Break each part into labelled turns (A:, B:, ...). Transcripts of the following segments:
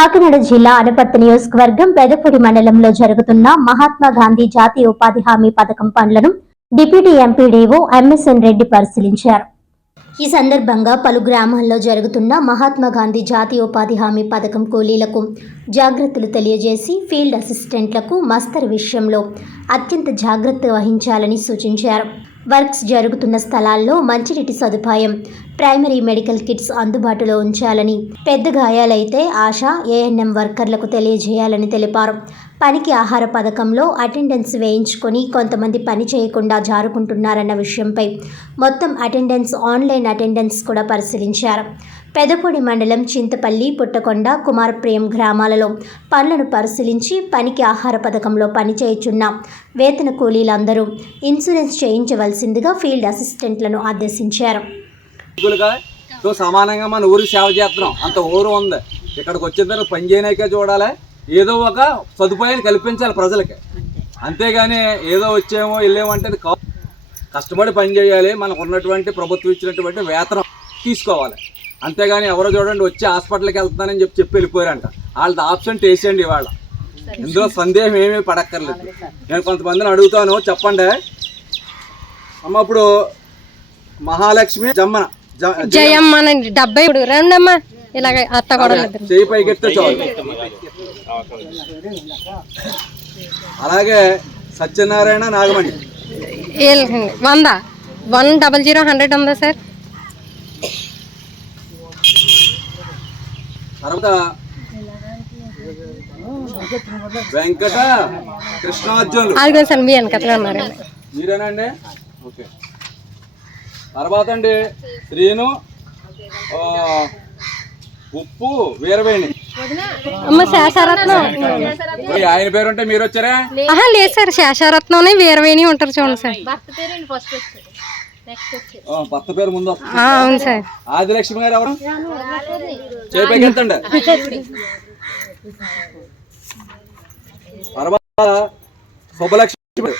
A: కాకినాడ జిల్లా అనపర్తి నియోజకవర్గం పెదపూడి మండలంలో జరుగుతున్న మహాత్మా గాంధీ జాతీయ ఉపాధి హామీ పథకం పనులను డిప్యూటీ ఎంపీడీఓ ఎంఎస్ఎన్ రెడ్డి పరిశీలించారు. ఈ సందర్భంగా పలు గ్రామాల్లో జరుగుతున్న మహాత్మా గాంధీ జాతీయ ఉపాధి హామీ పథకం కూలీలకు జాగ్రత్తలు తెలియజేసి ఫీల్డ్ అసిస్టెంట్లకు మస్తర్ విషయంలో అత్యంత జాగ్రత్త వహించాలని సూచించారు. వర్క్స్ జరుగుతున్న స్థలాల్లో మంచినీటి సదుపాయం ప్రైమరీ మెడికల్ కిట్స్ అందుబాటులో ఉంచాలని పెద్ద గాయాలైతే ఆశా ఏఎన్ఎం వర్కర్లకు తెలియజేయాలని తెలిపారు. పనికి ఆహార పథకంలో అటెండెన్స్ వేయించుకొని కొంతమంది పని చేయకుండా జారుకుంటున్నారన్న విషయంపై మొత్తం అటెండెన్స్ ఆన్లైన్ అటెండెన్స్ కూడా పరిశీలించారు. పెదపూడి మండలం చింతపల్లి పుట్టకొండ కుమారప్రియం గ్రామాలలో పనులను పరిశీలించి పనికి ఆహార పథకంలో పనిచేయుచున్న వేతన కూలీలందరూ ఇన్సూరెన్స్ చేయించవలసిందిగా ఫీల్డ్ అసిస్టెంట్లను ఆదేశించారు.
B: తో సమానంగా మన ఊరికి సేవ చేస్తున్నాం. అంత ఊరు ఉంది. ఇక్కడికి వచ్చిన తర్వాత పని చేయడానికే చూడాలి. ఏదో ఒక సదుపాయాన్ని కల్పించాలి ప్రజలకి. అంతేగాని ఏదో వచ్చేమో వెళ్ళేమో అంటే అది కాదు. కష్టపడి పని చేయాలి. మనకు ఉన్నటువంటి ప్రభుత్వం ఇచ్చినటువంటి వేతనం తీసుకోవాలి. అంతేగాని ఎవరో చూడండి వచ్చి హాస్పిటల్కి వెళ్తున్నానని చెప్పి చెప్పి వెళ్ళిపోయారంట. వాళ్ళది ఆప్షన్ వేసేయండి ఇవాళ. ఇందులో సందేహం ఏమీ పడక్కర్లేదు. నేను కొంతమందిని అడుగుతాను చెప్పండి. అమ్మ ఇప్పుడు మహాలక్ష్మి జమ్మన జ-
C: జయమ్మనండి డెబ్బై ఇప్పుడు రండమ్మా. ఇలాగ అత్త కూడా ఇద్దరు
B: చేయి పైకెత్తే చాలు. అలాగే సత్యనారాయణ నాగమణి.
C: వంద. వన్ డబల్ జీరో హండ్రెడ్ ఉందా సార్?
B: తర్వాత వెంకట కృష్ణార్జునులు.
C: అది సార్ మీ వెనకట్లా ఉన్నారండి.
B: మీరేనండి? ఓకే. తర్వాత అండి శ్రీను ఉప్పు వీరవేణి. ఆయన పేరు ఉంటే మీరు వచ్చారా?
C: ఆహా లేదు సార్ శేషారత్నం వీరవేణి ఉంటారు చూడండి సార్.
B: ఆ, భర్త పేరు ముందు
C: అవును సార్.
B: ఆదిలక్ష్మి గారు ఎవరు? పైకెత్తండి తర్వాత శుభలక్ష్మి.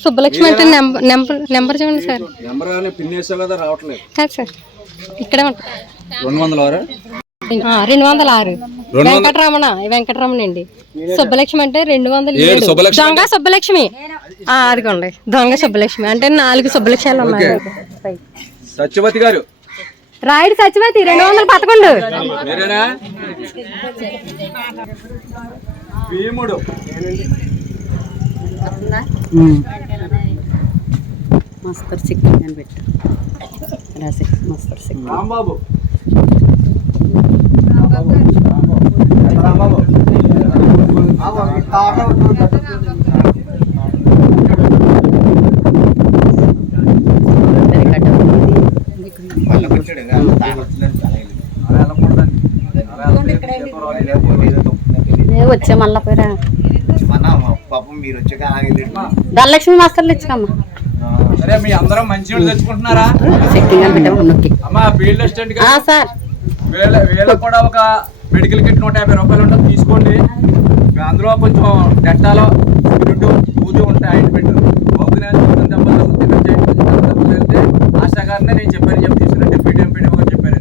C: సుబ్బలక్ష్మి అంటే నెంబర్ నెంబర్ నెంబర్ చూడండి సార్.
B: నెంబర్ కానీ పిన్ వేసావు కదా రావట్లేదు.
C: కాదు సార్. ఇక్కడే ఉంటుంది
B: రెండు వందల ఆరు?
C: రెండు వందల ఆరు. వెంకటరమణ వెంకటరమణ అండి. సుబ్బలక్ష్మి అంటే రెండు వందల దొంగ సుబ్బలక్ష్మి. అదిగోండి. దొంగ సుబ్బలక్ష్మి. అంటే నాలుగు సుబ్బలక్ష్యాలు ఉన్నాయి.
B: సత్యవతి గారు.
C: రాయుడు సచివతి రెండు వందల పదకొండు.
B: భీముడు.
D: మస్తర్ సిక్కింగ్ అని పెట్టు. రాసి మస్తర్
B: రాంబాబు రాంబాబు. రాలేదు.
D: వచ్చే మళ్ళా పోయిరా. ధనలక్ష్మి మాస్టర్లు ఇచ్చుకమ్మా
B: సరే మీ అందరం మంచి తెచ్చుకుంటున్నారా?
D: సార్.
B: వీళ్ళ వీళ్ళకి కూడా ఒక మెడికల్ కిట్ నూట యాభై రూపాయలు ఉంటుంది తీసుకోండి. అందులో కొంచెం డెట్టాలో స్పిరిట్ పూజ ఉంటాయి ఆయింట్మెంట్ ఓపెన్ వెళ్తే ఆశా గారినే నేను చెప్పాను చెప్పి గారు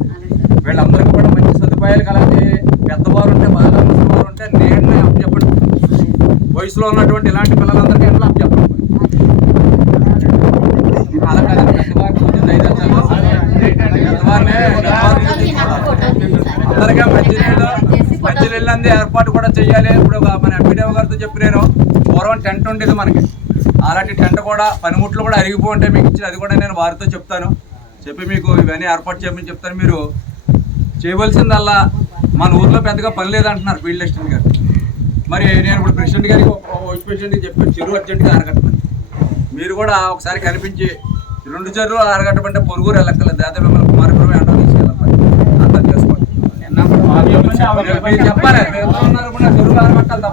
B: వీళ్ళందరికీ కూడా మంచి సదుపాయాలు కలగాలి పెద్దవారు ఉంటే బాగా ఉంటే నేను చెప్పండి వయసులో ఉన్నటువంటి ఇలాంటి పిల్లలందరికీ ఎట్లా చెప్పండి? అందరికీ మంచినీళ్ళు మంచినీళ్ళు అంది ఏర్పాటు కూడా చేయాలి ఇప్పుడు ఒక మన ఎంపీడీఓ గారితో చెప్పినారు పూర్వం టెంట్ ఉండేది మనకి. అలాంటి టెంట్ కూడా పనిముట్లు కూడా అరిగిపో ఉంటాయి మీకు ఇచ్చి అది కూడా నేను వారితో చెప్తాను. చెప్పి మీకు ఇవన్నీ ఏర్పాటు చేయమని చెప్తాను. మీరు చేయవలసిందల్లా మన ఊర్లో పెద్దగా పని లేదంటున్నారు ఫీల్డ్ అసిస్టెంట్ గారు. మరి నేను ఇప్పుడు ప్రెసిడెంట్ గారికి ఒక వైస్ ప్రెసిడెంట్కి చెప్పాను చెరువు అర్జెంట్గా అరగట్టమని. మీరు కూడా ఒకసారి కనిపించి రెండు చెరువులు అరగట్టమంటే పొరుగురు వెళ్ళక్కర్లేదు దాదాపు మిమ్మల్ని కుమారపురం ఎండ తీసుకెళ్ళాలి అర్థం చేసుకోండి. మీరు చెప్పాలి ఉన్నారు చెరువు అరగట్టాలి